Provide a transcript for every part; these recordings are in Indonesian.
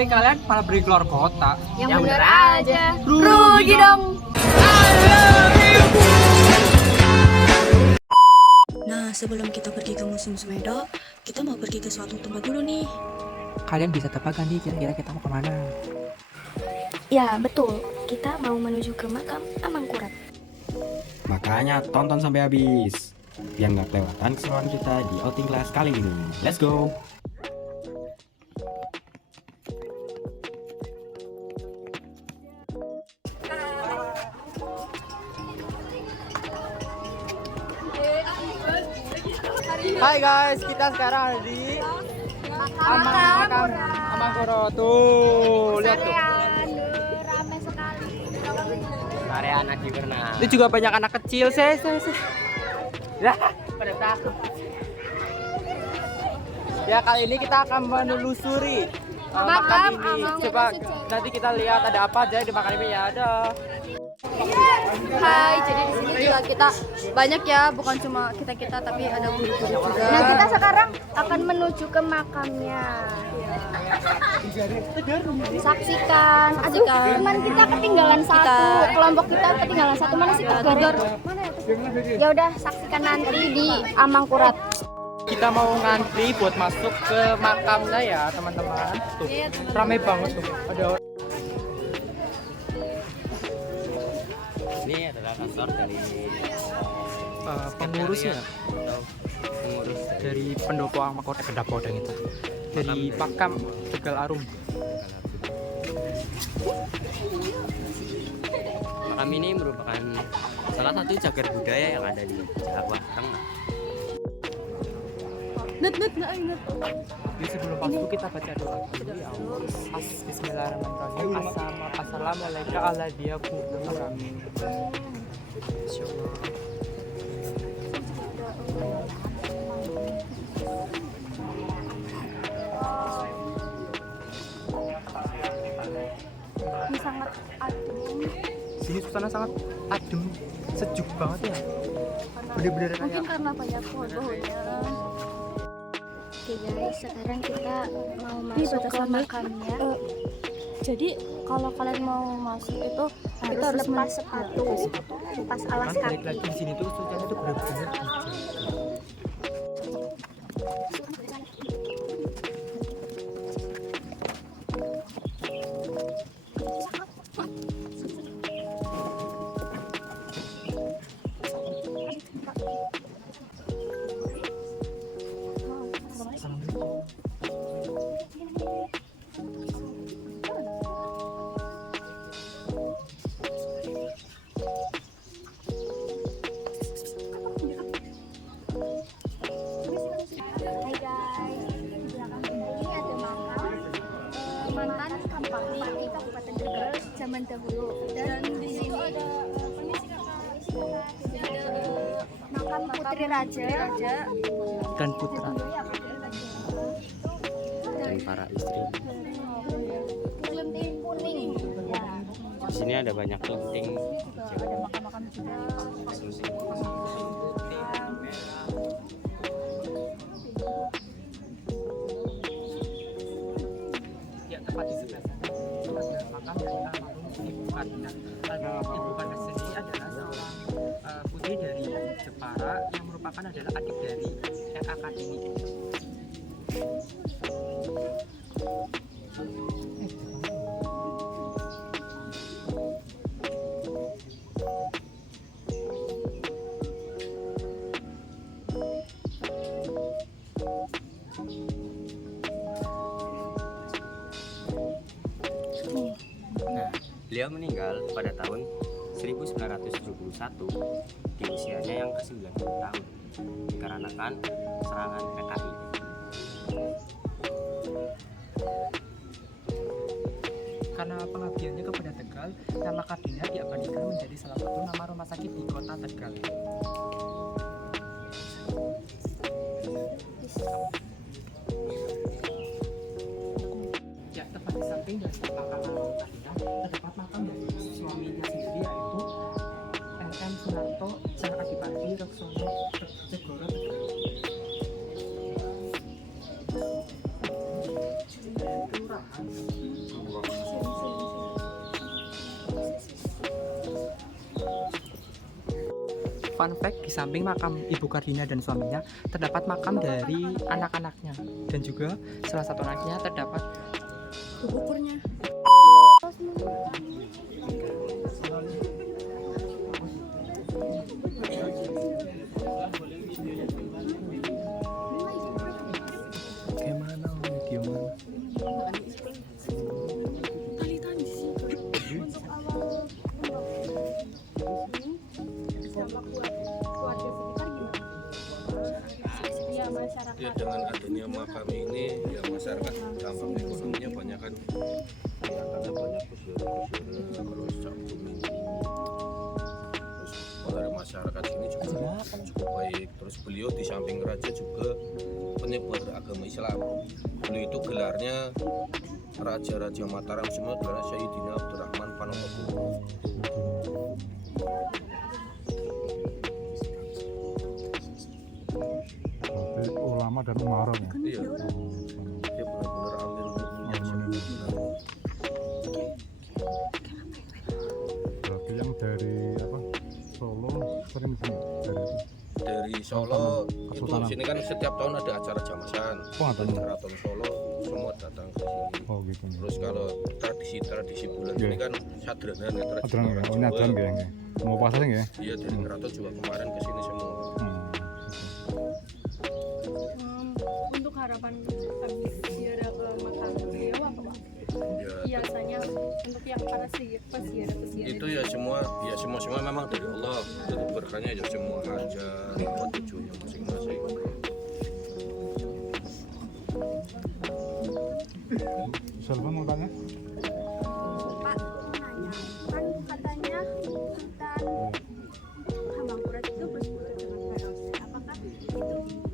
Tapi kalian malah beri keluar kota. Yang bener aja. Rugi dong. Nah, sebelum kita pergi ke musim sepeda, kita mau pergi ke suatu tempat dulu nih. Kalian bisa tebak kan nih kira-kira kita mau kemana? Ya, betul. Kita mau menuju ke makam Amangkurat. Makanya tonton sampai habis biar nggak kelewatan keseruan kita di outing class kali ini. Let's go! Hai guys, kita sekarang ada di Amangkurat. Tuh, lihat tuh. Ramai sekali. Area anak Giverna. Ini juga banyak anak kecil, Ya, pada takut. Ya, kali ini kita akan menelusuri makam ini. Coba nanti kita lihat ada apa aja di makam ini ya. Ada. Hai, jadi di sini juga kita banyak ya, bukan cuma kita tapi ada guru-guru juga. Nah, kita sekarang akan menuju ke makamnya. Saksikan. Aduh, teman kita ketinggalan satu. Kelompok kita ketinggalan satu. Mana sih Tegar? Ya udah, saksikan nanti di Amangkurat. Kita mau ngantri buat masuk ke makamnya ya, teman-teman. Tuh, ramai banget tuh. Ada orang. Ini adalah kantor dari Pengurusnya atau pengurus dari pendopo Amangkurat Kedapodang itu. Dari makam Tegal Arum. makam ini merupakan salah satu cagar budaya yang ada di Jawa Tengah. Jadi sebelum masuk kita baca doa dulu ya Allah. Bismillahirrahmanirrahim. Assalamualaikum ala dia amin. Insyaallah. Ini sangat adem. Sini suasana sangat adem, sejuk banget ya. Bener-bener Mungkin kayak karena banyak pohon-pohonnya. Oke guys, sekarang kita mau masuk ke makamnya. Jadi kalau kalian mau masuk itu kita harus lepas sepatu, lepas alas kan balik kaki. lagi di sini tuh suasananya tuh bener-bener dijaga. Hai guys, di belakang ini ada makam mantan Bupati Kabupaten Tegal zaman dahulu. Dan di sini ada makam Putri Raja Dan putra. Dan para istri. Kelinting kuning. Ya. Di sini ada banyak linting. Ada makam-makam juga. Ya, tepat di sebelah sana itu ada makam dari almarhum Ibu Karina. Almarhum Ibu Karina sendiri adalah seorang putri dari Jepara yang merupakan adalah adik dari RA Kartini. Nah, beliau meninggal pada tahun 1971 di usianya yang ke-90 tahun dikarenakan serangan PKI. Karena pengabdiannya kepada Tegal, nama Kartini diabadikan menjadi salah satu nama rumah sakit di kota Tegal. Ya, tepat di samping dari makam almarhum Kartini terdapat makam dari suaminya sendiri yaitu NM Sunarto Sang Adipati Reksono Segoro Tegal. Kelurahan fun fact, di samping makam Ibu Kardina dan suaminya terdapat makam dari anak-anaknya, dan juga salah satu anaknya terdapat Bukurnya. Gimana video mana? masyarakat. Ya dengan adanya makam ini ya masyarakat dampak ekonominya banyak kan, ya, karena banyak peziarah terus Sabtu Minggu, terus dari masyarakat ini juga cukup baik. Terus beliau di samping raja juga penyebar agama Islam. Beliau itu gelarnya Raja-Raja Mataram semua gelarnya Sayyidina Abdurrahman Panokobo. Ulama dan umarok ya. Iya, dia benar-benar ambil Berarti yang dari apa Solo sering sini dari Solo itu Kesultanan. sini kan setiap tahun ada acara jamasan. Oh, ada. Keraton Solo semua datang ke sini. Oh gitu. Terus kalau tradisi bulan Iya. ini kan sadranan ya, tradisi Adran ya, orang oh, Jawa. nyadran ya. Mau pasar ya? Iya, dari keraton juga kemarin ke sini semua. Untuk harapan habis ziarah ke makam beliau apa Pak? Ya, Biasanya untuk yang para peziarah itu ya semua memang dari Allah. Jadi berkahnya ya semua aja buat tujuannya masing-masing. Selva mau tanya? Pak, nanya, kan katanya Sultan Hamengkurat itu bersekutu dengan PLC. Apakah itu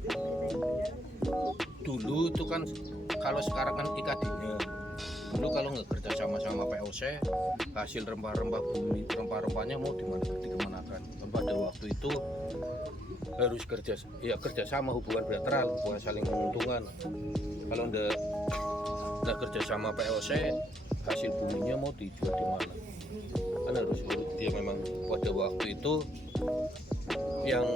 berita yang benar? Dulu itu kan kalau sekarang kan IKD-nya. Dulu kalau nggak kerja sama POC, hasil rempah-rempah bumi, rempah-rempahnya mau dikemanakan. Pada waktu itu harus kerja sama, hubungan bilateral, hubungan saling menguntungkan. Kalau nggak kerja sama POC, hasil buminya mau dijual di mana? Kan harus urut dia memang pada waktu itu yang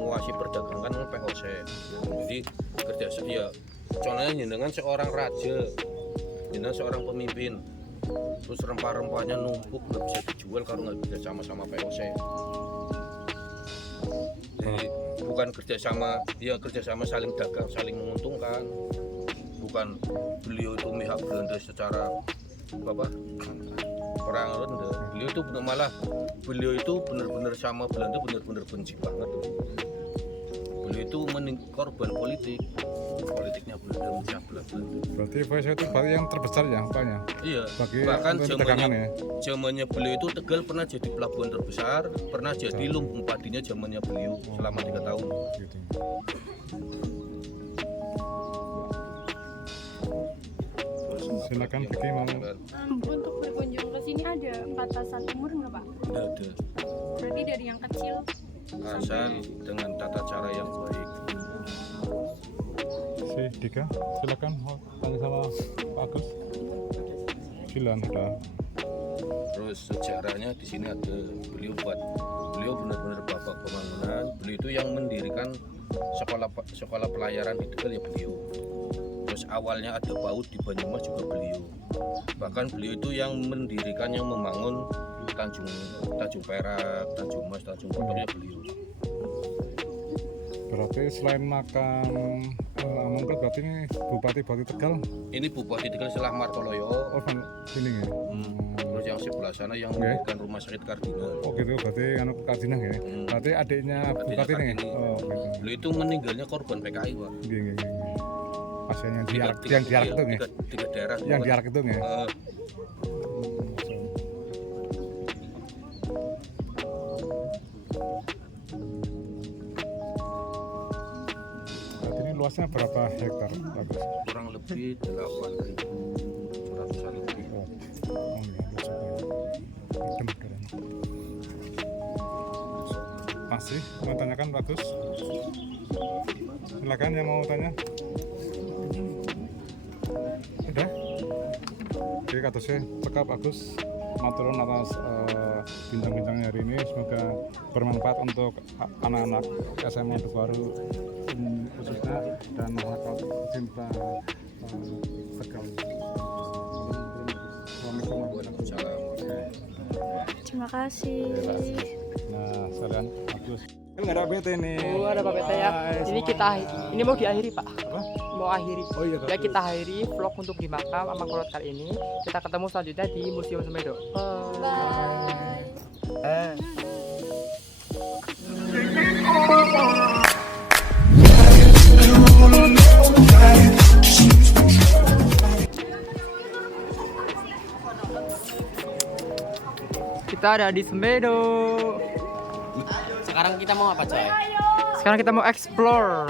menguasai perdagangan kan POC. Jadi kerja ya contohnya dengan seorang raja, dengan seorang pemimpin, terus rempah-rempahnya numpuk nggak bisa dijual kalau nggak kerja sama POC. Jadi bukan kerjasama saling dagang, saling menguntungkan. Bukan beliau itu mihak Belanda secara perang rendah. Beliau itu benar-benar sama Belanda, benar-benar benci banget tuh. Beliau itu korban politiknya Belanda, mencah belah Belanda. Berarti VOC itu berarti yang terbesar ya apanya? Iya, Bagi bahkan untuk dagangan ya. zamannya beliau itu Tegal pernah jadi pelabuhan terbesar, pernah jadi lumbung padinya zamannya beliau selama 3 tahun. Gitu. Silakan Vicky mau. Untuk berkunjung ke sini ada batasan umur nggak Pak? Tidak ada, Berarti dari yang kecil asal dengan tata cara yang baik. Si Dika, silakan mau tanya sama Pak Agus. Silakan sudah. Terus sejarahnya di sini ada beliau benar-benar bapak pembangunan. Beliau itu yang mendirikan sekolah pelayaran di Tegal ya beliau. Terus awalnya ada PAUD di Banyumas juga beliau. Bahkan beliau itu yang mendirikan, yang membangun Tanjung Perak, Tanjung Mas, Tanjung Potong ya beliau. Berarti selain makam Hamengkurat berarti ini Bupati Tegal. Ini Bupati Tegal setelah Martoloyo. Oh kan sini ya. Terus yang sebelah sana yang Oke. mendirikan rumah sakit Kardinal. Oh gitu, berarti anak Kardinal ya. Berarti adiknya Bupati nih. Kartini. Oh gitu. Beliau itu meninggalnya korban PKI Pak. Gini. Pasien yang Tiga diarak itu nih. tiga daerah. Yang diarak itu nih. Eh, Berarti ini luasnya berapa hektar? Bagus. kurang lebih 8.100 lebih. Oh iya, luas juga ya. Adem keren. Masih mau tanyakan Bagus? Silakan yang mau tanya. Udah? Oke, katanya cekap Agus. Maturun atas bincang-bincangnya hari ini. Semoga bermanfaat untuk anak-anak SMA Baru khususnya dan masyarakat cinta Tegal. Terima kasih. Nah, sekalian bagus. Kan nggak ada PT nih. Oh, ada Pak PT ya. Ini kita ini mau diakhiri, Pak. Apa? Mau akhiri. Oh iya. Ya kita akhiri vlog untuk di makam Amangkurat kali ini. Kita ketemu selanjutnya di Museum Semedo. Bye. Kita ada di Semedo. Sekarang kita mau apa, coy? Sekarang kita mau explore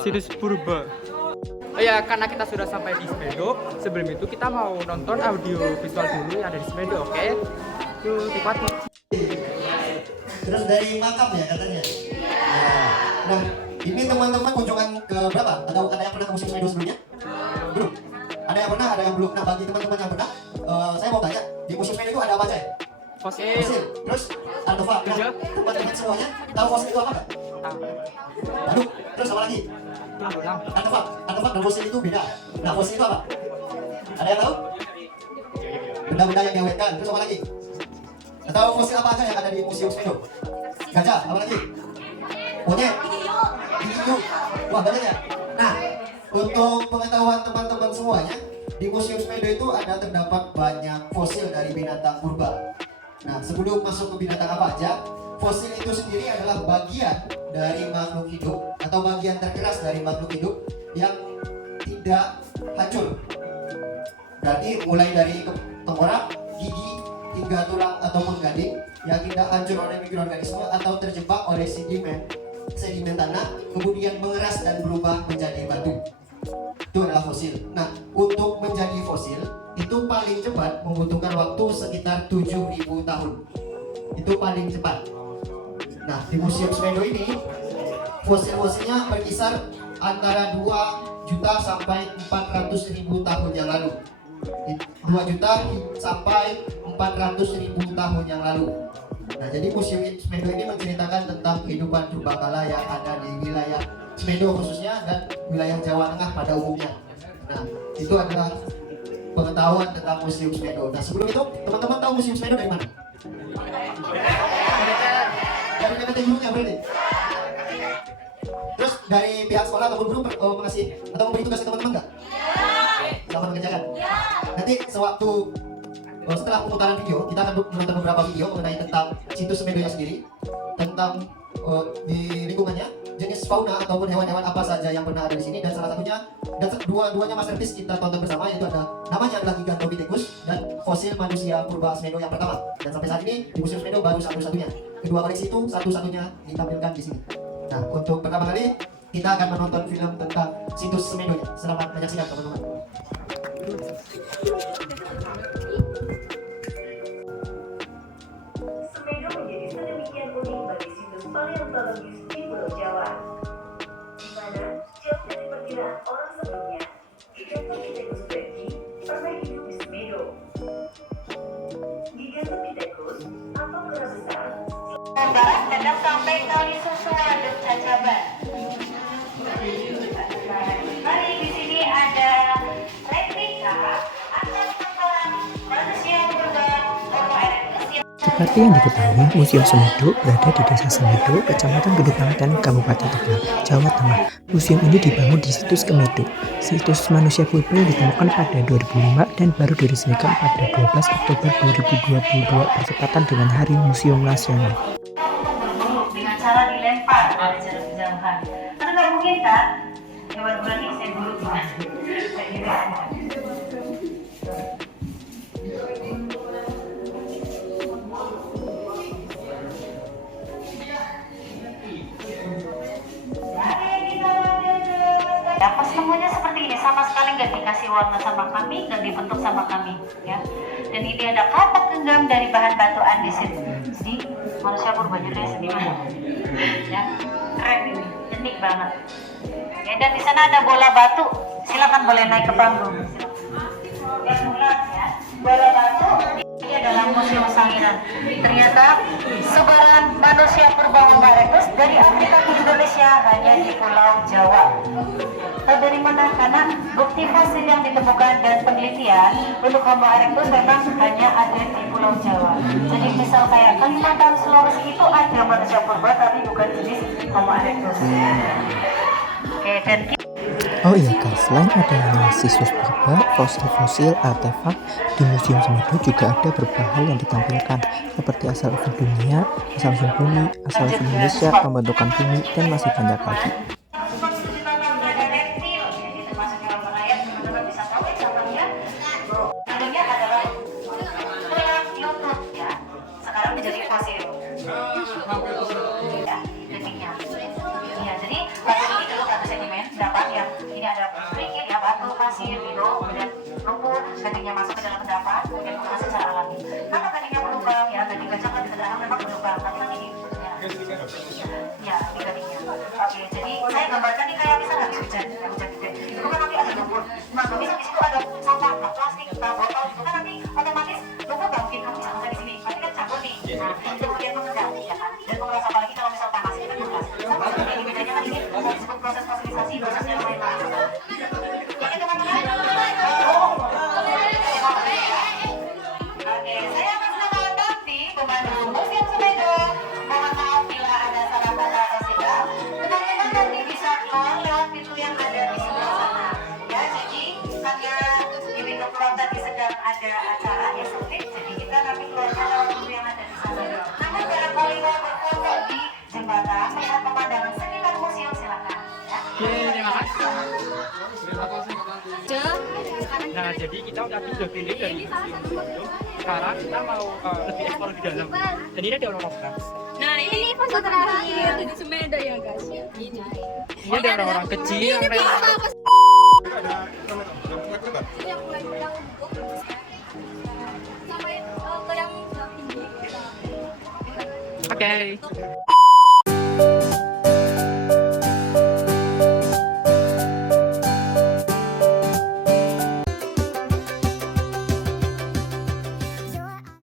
situs purba. Oh ya, karena kita sudah sampai di Semedo, sebelum itu kita mau nonton audio visual dulu yang ada di Semedo, oke? Yuk, nikmati. Terus dari makam ya katanya. Nah, ini teman-teman kunjungan ke berapa? Atau ada yang pernah ke Museum Semedo sebelumnya? Belum. Ada yang pernah, ada yang belum. Nah, bagi teman-teman yang pernah, saya mau tanya, di Museum Semedo itu ada apa aja? Fosil. Fosil. Terus artefak. Nah, teman-teman semuanya tahu fosil itu apa nggak? Tahu. Lalu, terus apa lagi? Ulang. Artefak dan fosil itu beda. Nah, fosil itu apa? Ada yang tahu? Benda-benda yang diawetkan. Terus apa lagi? Atau fosil apa aja yang ada di Museum Semedo? Gajah, apa lagi? Monyet, hiu. Wah, banyak ya. Nah, untuk pengetahuan teman-teman semuanya, di Museum Semedo itu ada terdapat banyak fosil dari binatang purba. Nah, sebelum masuk ke binatang apa aja, fosil itu sendiri adalah bagian dari makhluk hidup atau bagian terkeras dari makhluk hidup yang tidak hancur. Berarti mulai dari tengkorak, gigi, hingga tulang ataupun gading yang tidak hancur oleh mikroorganisme atau terjebak oleh sedimen tanah, kemudian mengeras dan berubah menjadi batu. Itu adalah fosil. Nah, untuk menjadi fosil itu paling cepat membutuhkan waktu sekitar 7.000 tahun. Itu paling cepat. Nah, di Museum Semedo ini fosil-fosilnya berkisar antara 2 juta sampai 400.000 tahun yang lalu. 2 juta sampai 400.000 tahun yang lalu. Nah, jadi Museum Semedo ini menceritakan tentang kehidupan purbakala yang ada di wilayah Semedo khususnya dan wilayah Jawa Tengah pada umumnya. Nah, itu adalah pengetahuan tentang Museum Semedo. Nah, sebelum itu teman-teman tahu Museum Semedo dari mana? Dari PPT gurunya berarti. Terus dari pihak sekolah ataupun guru mengasih atau memberi tugas ke teman-teman nggak? Selamat mengerjakan. Nanti sewaktu setelah pemutaran video, kita akan menonton beberapa video mengenai tentang situs Semedo sendiri, tentang di lingkungannya, jenis fauna ataupun hewan-hewan apa saja yang pernah ada di sini, dan salah satunya dan dua-duanya masterpiece kita tonton bersama, yaitu namanya adalah Gigantopithecus dan fosil manusia purba Semedo yang pertama. Dan sampai saat ini di Museum Semedo baru satu-satunya. Kedua koleksi itu satu-satunya ditampilkan di sini. Nah, untuk pertama kali kita akan menonton film tentang situs Semedo-nya. Selamat menyaksikan teman-teman. Semedo menjadi sedemikian unik bagi situs paleontologis di Pulau Jawa, di mana jauh dari perkiraan orang sebelumnya, Gigantopithecus berarti pernah hidup di Semedo. Gigantopithecus atau kera besar barat datang sampai kali susu adem Cacaban. Mari di sini ada replika asal seorang manusia purba Homo erectus yang Seperti yang diketahui, Museum Semedo berada di Desa Semedo, Kecamatan Gedupangten, Kabupaten Tegal, Jawa Tengah. Museum ini dibangun di situs Semedo, situs manusia purba yang ditemukan pada 2005 dan baru diresmikan pada 12 Oktober 2022 bertepatan dengan Hari Museum Nasional. dengan cara dilempar pada jarak kejauhan. Karena nggak mungkin kan? Hewan bulan ini saya dulu gimana? Kayak gitu. Ya, pas temunya seperti ini, sama sekali nggak dikasih warna sama kami, nggak dibentuk sama kami, ya. Dan ini ada kapak genggam dari bahan batu andesit. Jadi manusia purbanya kayak seniman, ya, keren ini, unik banget. Ya, dan di sana ada bola batu, silakan boleh naik ke panggung. Ya, bola batu Ini adalah Museum Sangiran. Ternyata sebaran manusia purba Homo erectus dari Afrika ke Indonesia hanya di Pulau Jawa. Tahu dari mana? Karena bukti fosil yang ditemukan dan penelitian untuk Homo erectus memang hanya ada di Pulau Jawa. Jadi misal kayak Kalimantan, Sulawesi itu ada manusia purba tapi bukan jenis Homo erectus. Oke, dan Oh iya guys, selain adanya situs purba, fosil-fosil, artefak, di Museum Semedo juga ada beberapa hal yang ditampilkan seperti asal-usul dunia, asal-usul bumi, asal-usul Indonesia, pembentukan bumi, dan masih banyak lagi. sekarang menjadi fosil. Ya, jadi batu ini dulu batu sedimen, dapat yang ini ada kerikil, ya batu, pasir, gitu, kemudian lumpur, gadingnya masuk ke dalam endapan, kemudian menghasil secara alami. Karena gadingnya berlubang, ya gading gajah kan di dalam memang berlubang, tapi kan ini, ya ini gadingnya. Oke, jadi saya gambarkan ini kayak misalnya habis hujan gede, itu kan nanti ada lumpur. Nah, bisa di situ ada sampah, plastik, botol, itu kan nanti otomatis lumpur nggak mungkin kamu bisa makan di sini, pasti kan campur nih. Nah, kemudian mengendap, ya kan, dan menguras apalagi kalau misal panas ini kan menguras. Sama seperti ini bedanya kan ini disebut proses fosilisasi, prosesnya lumayan lama. Oke teman-teman. Oke, saya akan silakan nanti pemandu Museum Semedo. Mohon maaf bila ada salah kata atau silap. Teman-teman nanti bisa keluar lewat pintu yang ada di sebelah sana. Ya, jadi karena di pintu keluar tadi sedang ada acara yang sempit, jadi kita nanti keluarnya lewat pintu yang ada di sana. Namun barangkali mau berfoto di jembatan melihat pemandangan sekitar museum silakan. Ya. Terima kasih. Nah, jadi kita tadi udah pilih dari museum Semedo. Sekarang kita mau lebih eksplor di dalam. Dan ini ada orang-orang. Nah ini fase terakhir di Semedo ya guys. Ini Ini ada orang-orang kecil. yang mulai bilang sampai ke yang tinggi. Oke.